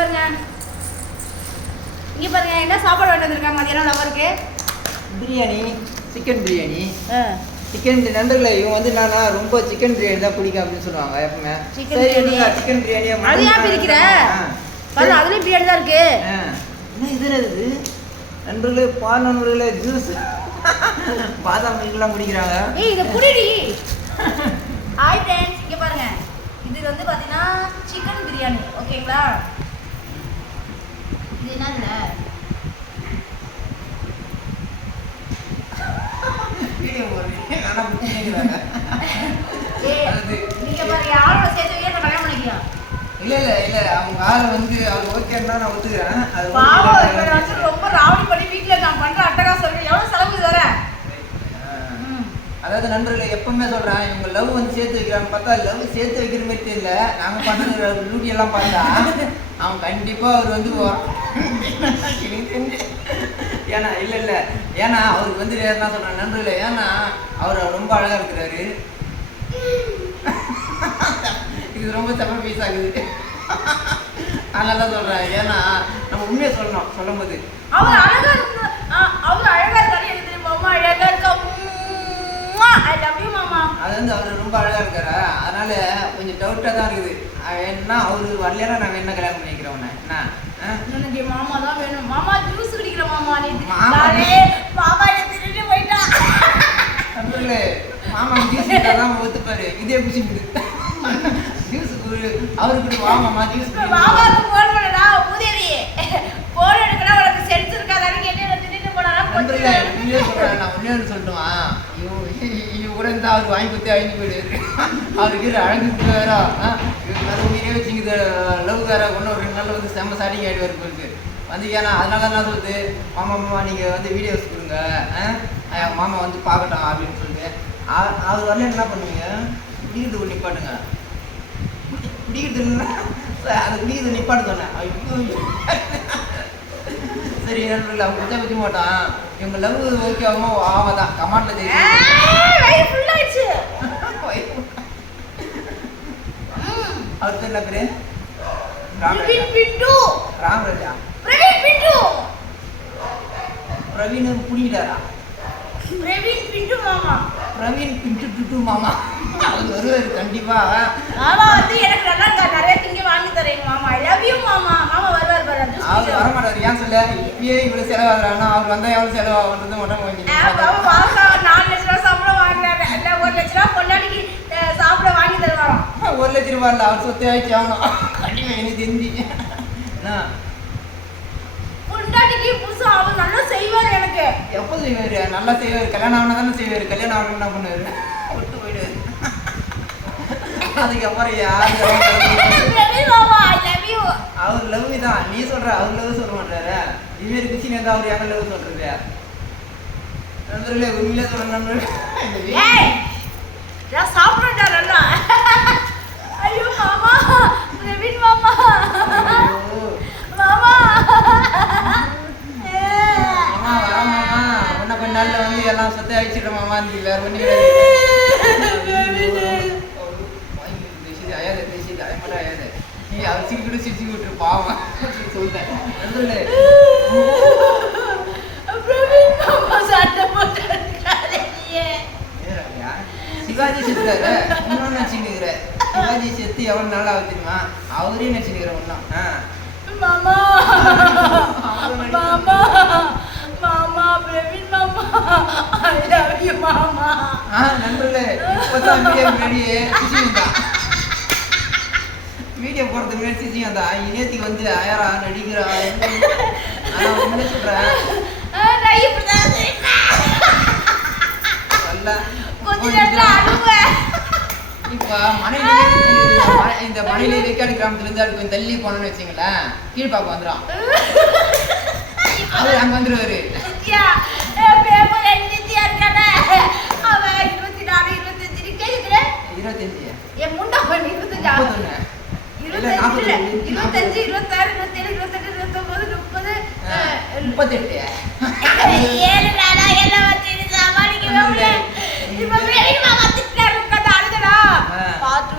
பாருங்க என்ன சாப்பாடு வேண்டியது இருக்கா மதியானம் லவருக்கு? பிரியாணி, சிக்கன் பிரியாணி. சிக்கன் நண்பர்களே, இவங்க வந்து என்னன்னா ரொம்ப சிக்கன் பிரியாணி தான் பிடிக்கும் அப்படின்னு சொல்லுவாங்க எப்பவுமே. சிக்கன் பிரியாணி அது ஏன் பிரிக்கிற? பாரு அதுலயும் பிரியாணி தான் இருக்கு. என்ன இது நண்பர்களே, பால் நண்பர்களே, ஜூஸ் பாதாம் மில்க்லாம் குடிக்கிறாங்க. ஏய் இத குடிடி. ஹாய் ஃப்ரெண்ட்ஸ், இங்க பாருங்க. இது வந்து பாத்தீங்கன்னா சிக்கன் பிரியாணி, ஓகேங்களா? இது என்னதுல? வீடியோ போடுறீங்க, நானா புடிச்சிட்டேங்கறாங்க. நீங்க பாருங்க யாரோட சேர்த்து வீடியோ கல்யாணம் பண்ணிக்கலாம். இல்ல அவங்க ஆள வந்து அவங்க ஓகேன்னா நான் ஒத்துக்கறேன். அது பாவம் இப்ப வந்து ரொம்ப ராவடி பண்ணி வீட்ல நான் பண்ற அட்டகாசம் எவ்வளவு செலவு தர. அதாவது நண்பர்களே, எப்பவுமே சொல்றேன், இவங்க லவ் வந்து சேர்த்து வைக்கிறான்னு பார்த்தா லவ் சேர்த்து வைக்கிற மாதிரி தெரியல. நாங்க பண்ணுற லூட்டி எல்லாம் பார்த்தா அவன் கண்டிப்பா அவர் வந்து ஏன்னா இல்ல ஏன்னா அவருக்கு வந்து என்ன சொல்றேன் நண்பர்களே, ஏன்னா அவர் ரொம்ப அழகா இருக்கிறாரு. இது ரொம்ப செம்ம பீஸ் ஆகுது. அதனால தான் சொல்றேன், ஏன்னா நம்ம உண்மையை சொல்லணும். சொல்லும் போது அவர் அழகா இருக்காரு. எனக்கு தெரியுமா அழகா இருக்கா. I love you மாமா. அது வந்து அவர் ரொம்ப அழகா இருக்காரு. அதனால கொஞ்சம் டவுட்டா தான் இருக்குது. என்ன அவரு வரலனா நான் என்ன கல்யாணம் பண்ணிக்கிறேன் உன்னை. என்ன எனக்கு மாமா தான் வேணும். மாமா ஜூஸ் குடிக்கிற மாமா. நீ மாமா திருடி போய்டா. நண்பர்களே, மாமா ஜூஸ் தான் ஒத்துப்பாரு. இதே பிடிச்சிருக்கு ஜூஸ் அவருக்கு வா மாமா ஜூஸ். மாமாக்கு போன் பண்ணடா ஊதேவி. போன் எடுக்கடா உனக்கு சென்ஸ் இருக்காதான்னு கேட்டு திட்டிட்டு போறாரா. நண்பர்களே, உண்மையா சொல்றேன், நான் உண்மையா சொல்லட்டுமா? ஐயோ கூட இருந்தா அவர் வாங்கி கொடுத்து வாங்கி போயிடுவாரு. அவருக்கு அழகு வேற உயிரே வச்சுங்க. லவ் வேற ஒன்றும் ஒரு 2 நாள் வந்து செம்ம சாட்டிங் ஆகிடுவார் போயிருக்கு வந்து. ஏன்னா அதனால என்ன சொல்லுது, மாமா நீங்கள் வந்து வீடியோஸ் கொடுங்க, மாமா வந்து பார்க்கட்டும் அப்படின்னு சொல்லிட்டு. அவர் வரல என்ன பண்ணுவீங்க? குடிக்கிறது நிப்பாட்டுங்க. குடிக்கிறது அது குடிக்கிறது நிப்பாட்டு சொன்னேன். ஐயோ சரி நண்பர்கள், அவங்க குச்சா குச்சி மாட்டான். இவங்க லவ் ஓகே ஆகும் ஆமாதான் கமாண்ட்ல தெரியுது. அவர் பேர் என்ன பேரு? ராமராஜா. பிரவீன் புடிக்கிட்டாரா? பிரவீன் பிண்டு மாமா அவர் வருவாரு கண்டிப்பா. மாமா வந்து எனக்கு நல்லா நிறைய திங்க வாங்கி தரேன் மாமா. ஐ லவ் யூ மாமா. மாமா வருவார் பாரு. அவர் வர மாட்டாரு. ஏன் சொல்ல இப்பயே இவ்வளவு செலவாகுறானா? அவர் வந்தா எவ்வளவு செலவாகுன்றது மட்டும் மாமா மாசம் 4 லட்ச ரூபாய் சம்பளம் வாங்குறாரு. இல்ல 1 லட்ச ரூபாய் பொண்டாட்டிக்கு சாப்பிட வாங்கி தருவாராம். 1 லட்ச ரூபாய் இல்ல, அவர் சொத்து ஆயிடுச்சு ஆகணும். கண்டிப்பா எனக்கு தெரிஞ்சு பொண்டாட்டிக்கு புதுசா அவர் நல்லா செய்வார். எனக்கு எப்போ செய்வாரு? நல்லா செய்வாரு. கல்யாணம் ஆகணும் தானே செய்வாரு. கல்யாணம் ஆகணும் என்ன பண்ணுவாரு? விட்டு போயிடுவாரு. அதுக்கப்புறம் யாரு அவர் லவ் தான் நீ சொல்ற. அவர் லவ் சொல்ல மாட்டாரு. இவரு குச்சி நேர்ந்தா அவர் யாரும் லவ் சொல்றது. நண்பர்களே, உண்மையிலே சொல்ற நண்பர்களே, சாப்பிடா நல்லா. ஐயோ மாமா, பிரவீன் மாமா, மாமா உன்ன கொஞ்ச நாள்ல வந்து எல்லாம் சொத்தை அழிச்சிட்ட மாமா. நீ வேற ஒண்ணு நீ அவர் சிரிக்கிட்டு சிரிச்சு விட்டு பாவம் சொல்லிட்டேன். சிவாஜி செத்துறாரு. இன்னொன்னு நினைச்சுக்கிற சிவாஜி செத்து எவ்வளவு நாள் ஆகுது தெரியுமா? அவரே நினைச்சுக்கிற ஒன்னும். மாமா மாமா மாமா பிரவீன் மாமா ஐ லவ் யூ மாமா. நண்பர்களே, இப்பதான் வீடியோ முன்னாடி சிசி வந்தா. வீடியோ போடுறதுக்கு முன்னாடி சிசி வந்தா. நேத்திக்கு வந்து அயரா நடிக்கிறா. நான் உண்மையிலே சொல்றேன், இப்ப இந்த மணிலே வெக்காடு கிராமத்துல இருந்து அது கொஞ்சம் தள்ளி போனோம்னு வச்சுங்களேன், கீழ்பாக்கம் வந்துடும். அவர் அங்க வந்துருவாரு. 25 என் முண்டா பண்ணி 25 25 26 27 28 29 30 38 ஏழு நாளா எல்லாம் வச்சு சமாளிக்கவே முடியல. இப்ப மாமா திட்டாரு உட்காந்து அழுதடா. பார்த்து